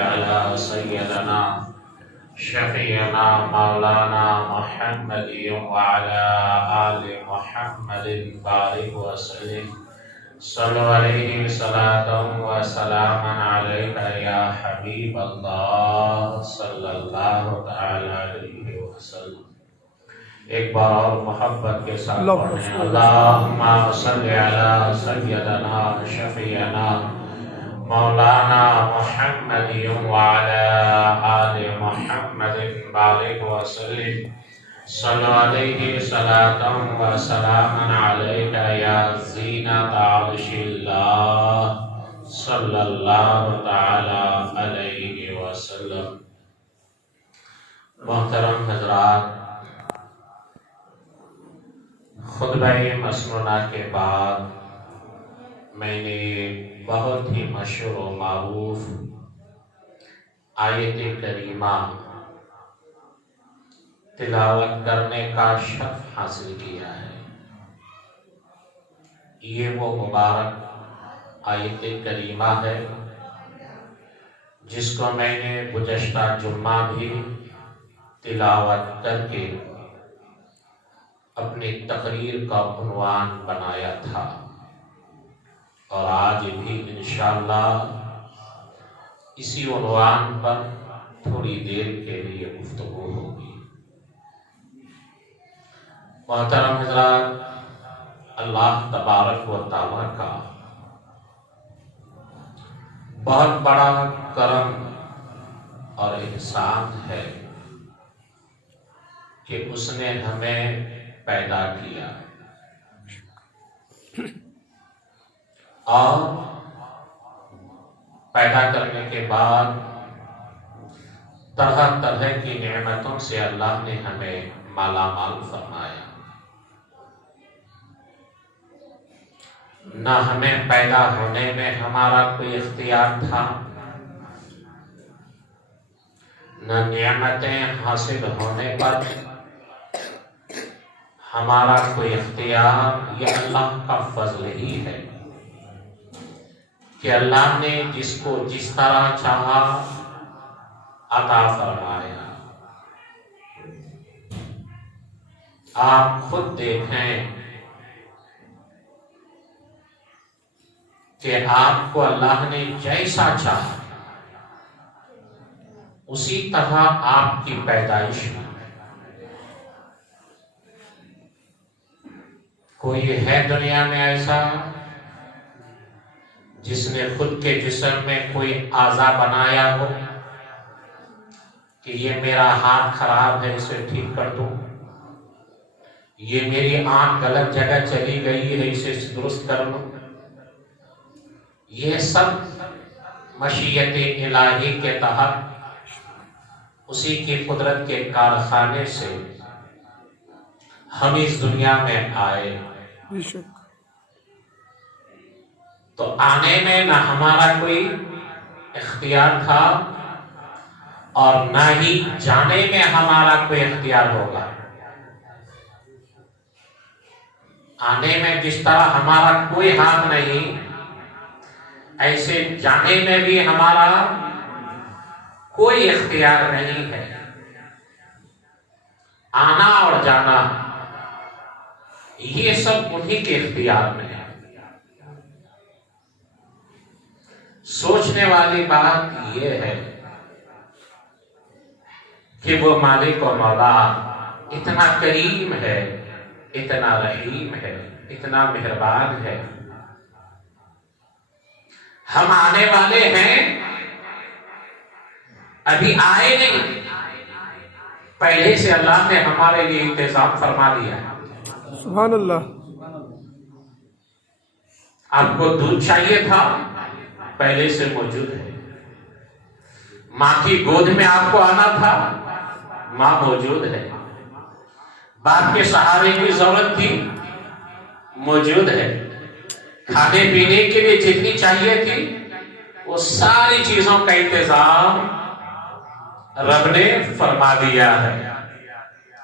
على سيدنا شفيعنا مولانا محمد وعلى آل محمد بارك وسلم صلوا عليه صلاة وسلاما عليك يا حبيب الله صلی اللہ تعالی علیہ وسلم۔ ایک بار اور محبت کے ساتھ پڑھیں، اللہم صلی علی سیدنا شفیعنا مولانا محمد وعلى آل محمد بارک وسلم صلوا علیہ صلاة وسلاما علیک یا زینت عرش اللہ صلی اللہ تعالی علیہ وسلم۔ محترم حضرات، خطبہ مسنونہ کے بعد میں نے بہت ہی مشہور و معروف آیت کریمہ تلاوت کرنے کا شرف حاصل کیا ہے۔ یہ وہ مبارک آیت کریمہ ہے جس کو میں نے گزشتہ جمعہ بھی تلاوت کر کے اپنی تقریر کا عنوان بنایا تھا، اور آج بھی انشاءاللہ اسی عنوان پر تھوڑی دیر کے لیے گفتگو ہوگی۔ محترم حضرات، اللہ تبارک و تعالیٰ کا بہت بڑا کرم اور احسان ہے کہ اس نے ہمیں پیدا کیا اور پیدا کرنے کے بعد طرح طرح کی نعمتوں سے اللہ نے ہمیں مالا مال فرمایا۔ نہ ہمیں پیدا ہونے میں ہمارا کوئی اختیار تھا، نہ نعمتیں حاصل ہونے پر ہمارا کوئی اختیار۔ یہ اللہ کا فضل ہی ہے کہ اللہ نے جس کو جس طرح چاہا عطا فرمایا۔ آپ خود دیکھیں کہ آپ کو اللہ نے جیسا چاہا اسی طرح آپ کی پیدائش ہے۔ کوئی ہے دنیا میں ایسا جس نے خود کے جسم میں کوئی اعضا بنایا ہو کہ یہ میرا ہاتھ خراب ہے، اسے ٹھیک کر دوں، یہ میری آنکھ غلط جگہ چلی گئی ہے، اسے درست کر لوں؟ یہ سب مشیت الہی کے تحت اسی کی قدرت کے کارخانے سے ہم اس دنیا میں آئے۔ تو آنے میں نہ ہمارا کوئی اختیار تھا اور نہ ہی جانے میں ہمارا کوئی اختیار ہوگا۔ آنے میں جس طرح ہمارا کوئی ہاتھ نہیں، ایسے جانے میں بھی ہمارا کوئی اختیار نہیں ہے۔ آنا اور جانا یہ سب انہی کے اختیار میں ہے۔ سوچنے والی بات یہ ہے کہ وہ مالک و مولا اتنا کریم ہے، اتنا رحیم ہے، اتنا مہربان ہے۔ ہم آنے والے ہیں، ابھی آئے نہیں، پہلے سے اللہ نے ہمارے لیے انتظام فرما دیا ہے۔ سبحان اللہ۔ آپ کو دودھ چاہیے تھا، پہلے سے موجود ہے۔ ماں کی گود میں آپ کو آنا تھا، ماں موجود ہے۔ باپ کے سہارے کی ضرورت تھی، موجود ہے۔ کھانے پینے کے لیے جتنی چاہیے تھی وہ ساری چیزوں کا انتظام رب نے فرما دیا ہے۔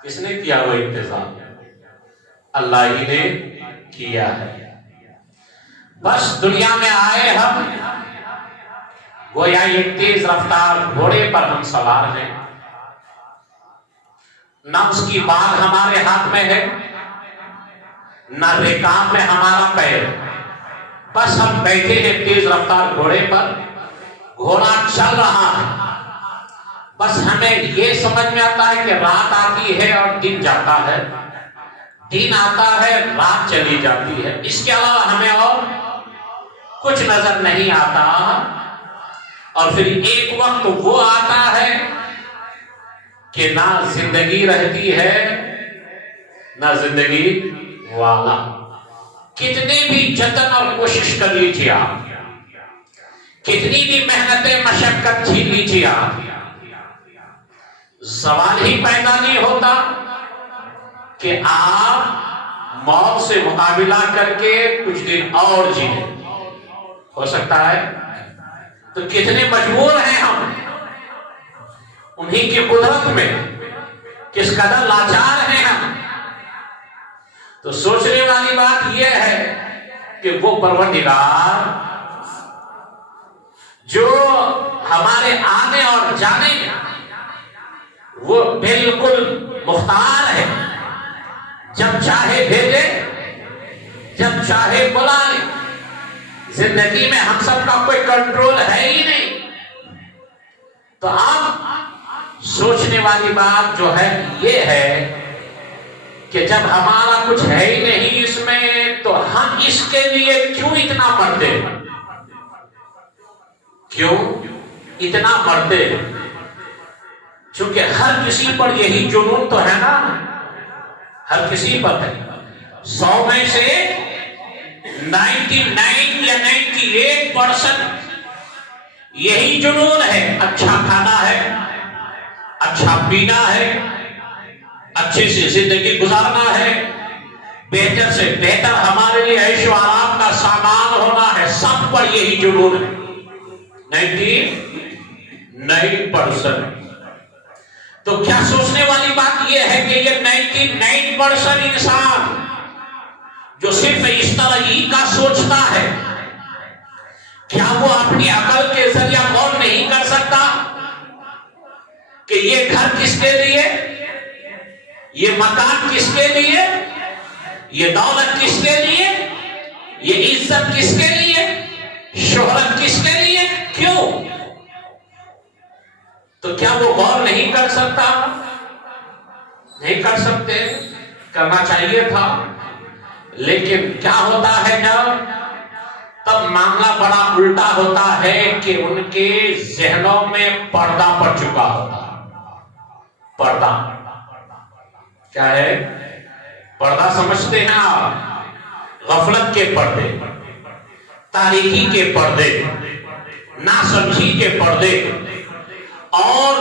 کس نے کیا وہ انتظام؟ اللہ ہی نے کیا ہے۔ بس دنیا میں آئے ہم، گویا ایک تیز رفتار گھوڑے پر ہم سوار ہیں، نہ اس کی باگ ہمارے ہاتھ میں ہے، نہ رکاب میں ہمارا پیر، بس ہم بیٹھے ہیں تیز رفتار گھوڑے پر، گھوڑا چل رہا ہے، بس ہمیں یہ سمجھ میں آتا ہے کہ رات آتی ہے اور دن جاتا ہے، دن آتا ہے رات چلی جاتی ہے، اس کے علاوہ ہمیں اور کچھ نظر نہیں آتا۔ اور پھر ایک وقت وہ آتا ہے کہ نہ زندگی رہتی ہے نہ زندگی والا، کتنے بھی جتن اور کوشش کر لیجیے آپ، کتنی بھی محنتیں مشقت جھیل لیجیے آپ، سوال ہی پیدا نہیں ہوتا کہ آپ موت سے مقابلہ کر کے کچھ دن اور جیئیں۔ ہو سکتا ہے؟ تو کتنے مجبور ہیں ہم انہی کی قدرت میں، کس قدر لاچار ہیں ہم۔ تو سوچنے والی بات یہ ہے کہ وہ پروردگار جو ہمارے آنے اور جانے میں وہ بالکل مختار ہے، جب چاہے بھیجے جب چاہے بلا لے، زندگی میں ہم سب کا کوئی کنٹرول ہے ہی نہیں۔ تو اب سوچنے والی بات جو ہے یہ ہے کہ جب ہمارا کچھ ہے ہی نہیں اس میں، تو ہم اس کے لیے کیوں اتنا مرتے ہیں؟ کیوں اتنا مرتے ہیں؟ چونکہ ہر کسی پر یہی جنون تو ہے نا، ہر کسی پر ہے۔ 100 میں سے 99 یا 98% یہی جنون ہے، اچھا کھانا ہے، اچھا پینا ہے، اچھے سے زندگی گزارنا ہے، بہتر سے بہتر ہمارے لیے عیش و آرام کا سامان ہونا ہے، سب پر یہی جنون ہے۔ 99%۔ تو کیا سوچنے والی بات یہ ہے کہ یہ 99% انسان جو صرف اس طرح ہی کا سوچتا ہے، کیا وہ اپنی عقل کے ذریعہ غور نہیں کر سکتا کہ یہ گھر کس کے لیے، یہ مکان کس کے لیے، یہ دولت کس کے لیے، یہ عزت کس کے لیے، شہرت کس کے لیے، کیوں؟ تو کیا وہ غور نہیں کر سکتا؟ نہیں کر سکتے، کرنا چاہیے تھا، لیکن کیا ہوتا ہے تب معاملہ بڑا الٹا ہوتا ہے کہ ان کے ذہنوں میں پردہ پڑ چکا ہوتا ہے۔ پردہ کیا ہے؟ پردہ سمجھتے ہیں آپ؟ غفلت کے پردے، تاریکی کے پردے، ناسمجھی کے پردے۔ اور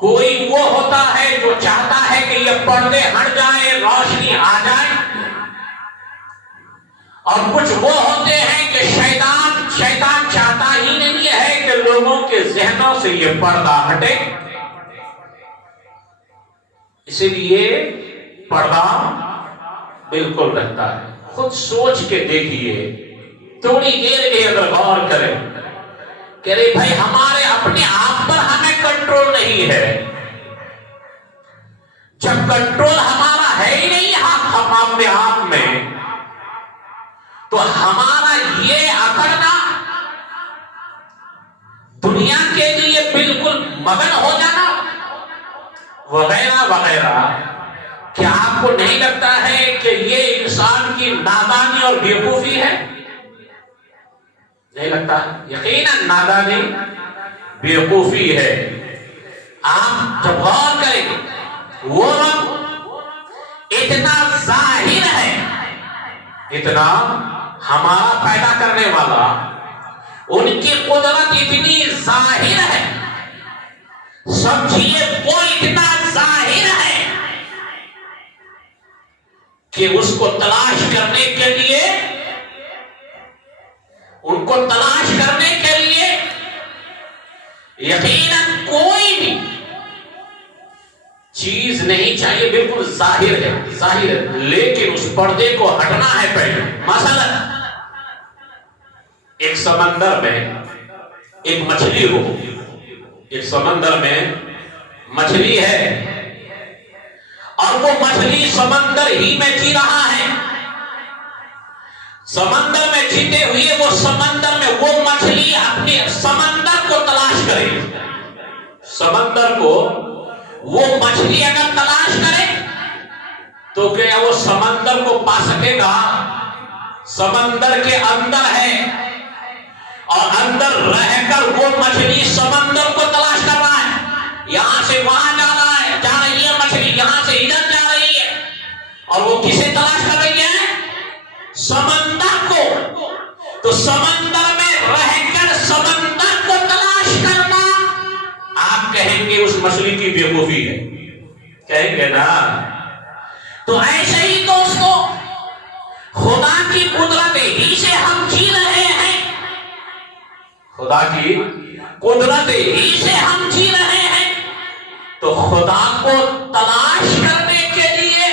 کوئی وہ ہوتا ہے جو چاہتا ہے کہ یہ پردے ہٹ جائیں، روشنی آ جائے، اور کچھ وہ ہوتے ہیں کہ شیطان چاہتا ہی نہیں ہے کہ لوگوں کے ذہنوں سے یہ پردہ ہٹے، اسی لیے پردہ بالکل رہتا ہے۔ خود سوچ کے دیکھیے، تھوڑی دیر بھی اگر غور کریں کہ رے بھائی ہمارے اپنے آپ پر ہمیں کنٹرول نہیں ہے، جب کنٹرول ہمارا ہے ہی نہیں ہم اپنے آپ میں، تو ہمارا یہ اکڑنا، دنیا کے لیے بالکل مگن ہو جانا وغیرہ وغیرہ، کیا آپ کو نہیں لگتا ہے کہ یہ انسان کی نادانی اور بیوقوفی ہے؟ نہیں لگتا؟ یقیناً نادانی بیوقوفی ہے۔ آپ جب غور کریں گے، وہ رب اتنا ظاہر ہے، اتنا ہمارا پیدا کرنے والا، ان کی قدرت اتنی ظاہر ہے، سمجھیے وہ اتنا ظاہر ہے کہ اس کو تلاش کرنے کے لیے، ان کو تلاش کرنے کے لیے یقیناً کوئی بھی چیز نہیں چاہیے، بالکل ظاہر ہے، ظاہر ہے، لیکن اس پردے کو ہٹنا ہے پہلے۔ مثلا ایک سمندر میں ایک مچھلی ہو، ایک سمندر میں مچھلی ہے اور وہ مچھلی سمندر ہی میں جی رہا ہے، سمندر میں جیتے ہوئے وہ سمندر میں وہ مچھلی اپنے سمندر کو تلاش کرے، سمندر کو وہ مچھلی اگر تلاش کرے تو کیا وہ سمندر کو پا سکے گا؟ سمندر کے اندر ہے اور اندر رہ کر وہ مچھلی سمندر کو تلاش کر رہا ہے، یہاں سے وہاں جا رہا ہے، جا رہی ہے مچھلی، یہاں سے ادھر جا رہی ہے، اور وہ کسے تلاش کر رہی ہے؟ سمندر کو۔ تو سمندر میں رہ کر سمندر کو تلاش کرنا، آپ کہیں گے اس مچھلی کی بیوقوفی ہے، کہیں گے نا؟ تو ایسے ہی دوستو خدا کی قدرت ہی سے ہم جی رہے ہیں، خدا کی قدرت ہی سے ہم جی رہے ہیں، تو خدا کو تلاش کرنے کے لیے،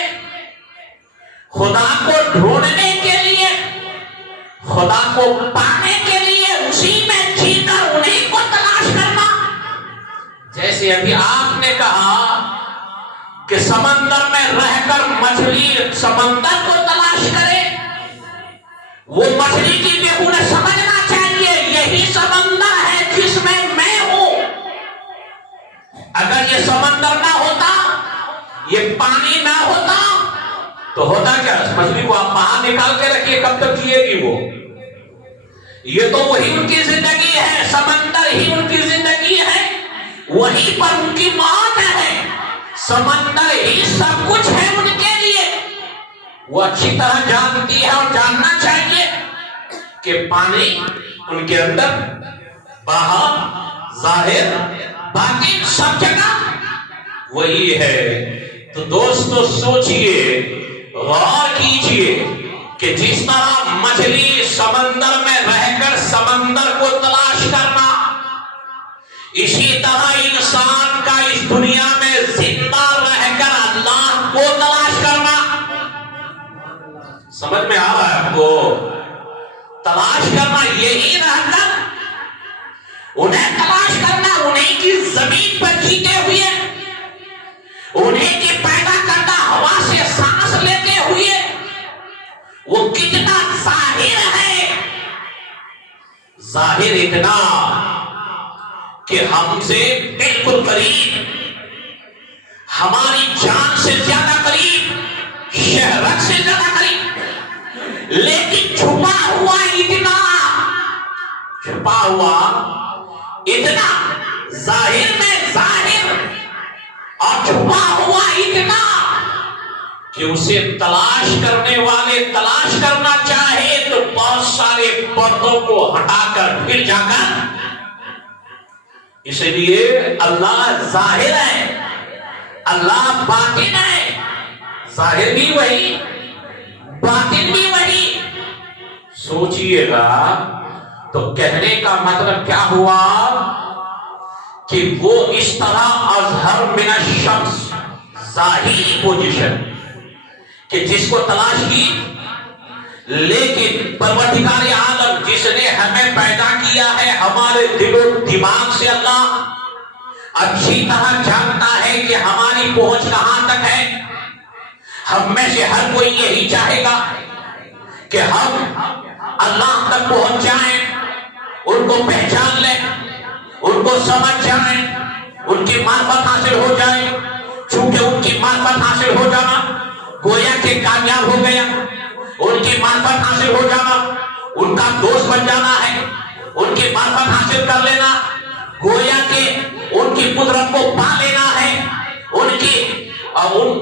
خدا کو ڈھونڈنے کے لیے، خدا کو پانے کے لیے اسی میں جی کر انہیں کو تلاش کرنا۔ جیسے ابھی آپ نے کہا کہ سمندر میں رہ کر مچھلی سمندر کو تلاش کرے، وہ مچھلی کی بھی انہیں سمجھنا چاہیے یہی سمندر ہے جس میں میں ہوں۔ اگر یہ سمندر نہ ہوتا، یہ پانی نہ ہوتا تو ہوتا کیا؟ مچھلی کو آپ باہر نکال کے رکھیے، کب تک جیے گی وہ؟ یہ تو وہی ان کی زندگی ہے، سمندر ہی ان کی زندگی ہے، وہیں پر ان کی موت ہے، سمندر ہی سب کچھ ہے ان کے لیے۔ وہ اچھی طرح جانتی ہے اور جاننا چاہیے کہ پانی ان کے اندر، باہر، ظاہر، باطن، سب جگہ وہی ہے۔ تو دوستو سوچئے، غور کیجئے کہ جس طرح مچھلی سمندر میں رہ کر سمندر کو تلاش کرنا، اسی طرح انسان کا اس دنیا میں زندہ رہ کر اللہ کو تلاش کرنا۔ سمجھ میں آ رہا ہے آپ کو؟ تلاش کرنا یہی رہ کر انہیں تلاش کرنا، انہیں کی زمین پر جیتے ہوئے، انہیں کی پیدا کرتا ہوا سے سانس لیتے ہوئے، وہ کتنا ظاہر ہے، ظاہر اتنا کہ ہم سے بالکل قریب، ہماری جان سے زیادہ قریب، شہرت سے زیادہ قریب، لیکن چھپا ہوا اتنا، چھپا ہوا اتنا، ظاہر میں ظاہر اور چھپا ہوا اتنا کہ اسے تلاش کرنے والے تلاش کرنا چاہے تو بہت سارے پردوں کو ہٹا کر پھر جا کر، اس لیے اللہ ظاہر ہے، اللہ باطن ہے، ظاہر بھی وہی، باطن بھی وہی۔ سوچئے گا تو کہنے کا مطلب کیا ہوا کہ وہ اس طرح اظہر من الشمس، ظاہری پوزیشن کہ جس کو تلاش کی، لیکن پروردگار عالم جس نے ہمیں پیدا کیا ہے، ہمارے دل و دماغ سے اللہ اچھی طرح جانتا ہے کہ ہماری پہنچ کہاں تک ہے۔ ہم میں سے ہر کوئی یہی چاہے گا کہ ہم اللہ تک پہنچ جائیں، ان کو پہچان لیں، ان کو سمجھ جائیں، ان کی معرفت حاصل ہو جائے۔ چونکہ ان کی معرفت حاصل ہو جانا گویا کہ کامیاب ہو گیا، ان کی معرفت حاصل ہو جانا ان کا دوست بن جانا ہے، ان کی معرفت حاصل کر لینا گویا کہ ان کی قدرت کو پا لینا ہے، ان کی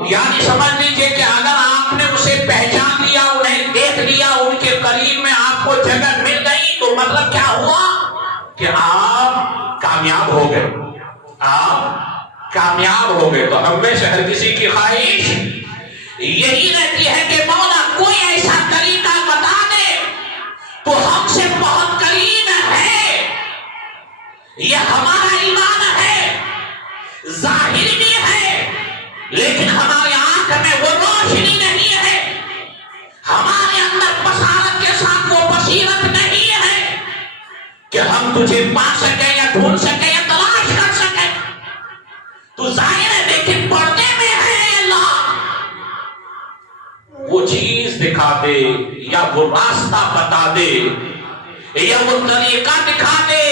یعنی سمجھ لیجیے کہ اگر آپ نے اسے پہچان لیا، انہیں دیکھ لیا، ان کے قریب میں آپ کو جگہ مل گئی تو مطلب کیا ہوا کہ آپ کامیاب ہو گئے، آپ کامیاب ہو گئے۔ تو ہم میں سے ہر کسی کی خواہش یہی رہتی ہے کہ مولا کوئی ایسا طریقہ بتا دے تو ہم سے بہت قریب ہے۔ یہ ہمارا ایمان ہے، ظاہر بھی ہے، لیکن ہماری آنکھ میں وہ روشنی نہیں ہے، ہمارے اندر بصارت کے ساتھ وہ بصیرت نہیں ہے کہ ہم تجھے پا سکے یا ڈھونڈ سکے یا تلاش کر سکے تو ظاہر ہے لیکن پردے میں ہے اللہ وہ چیز دکھا دے یا وہ راستہ بتا دے یا وہ طریقہ دکھا دے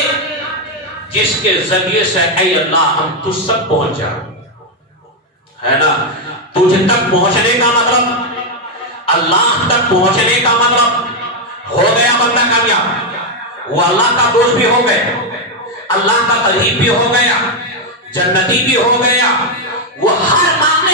جس کے ذریعے سے اے اللہ ہم تجھ تک پہنچ جائیں ہے نا. تجھ تک پہنچنے کا مطلب اللہ تک پہنچنے کا مطلب ہو گیا بندہ کامیاب وہ اللہ کا دوست بھی ہو گیا اللہ کا قریب بھی ہو گیا جنتی بھی ہو گیا وہ ہر